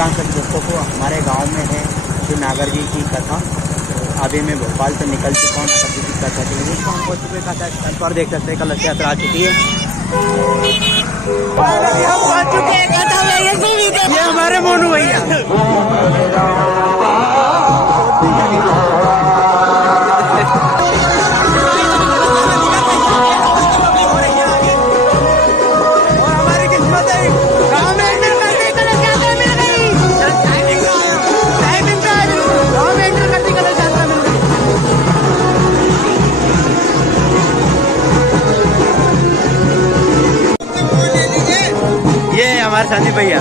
राम सभी दोस्तों को। हमारे गांव में है श्री नागर जी की कथा। तो अभी मैं भोपाल से निकल चुका हूँ नागर जी की कथा के लिए। हम पहुँच चुके कथा स्थल पर, देख सकते हैं कलश यात्रा आ चुकी है। ये हमारे मोनू भैया। ये हमारे संदीप भैया।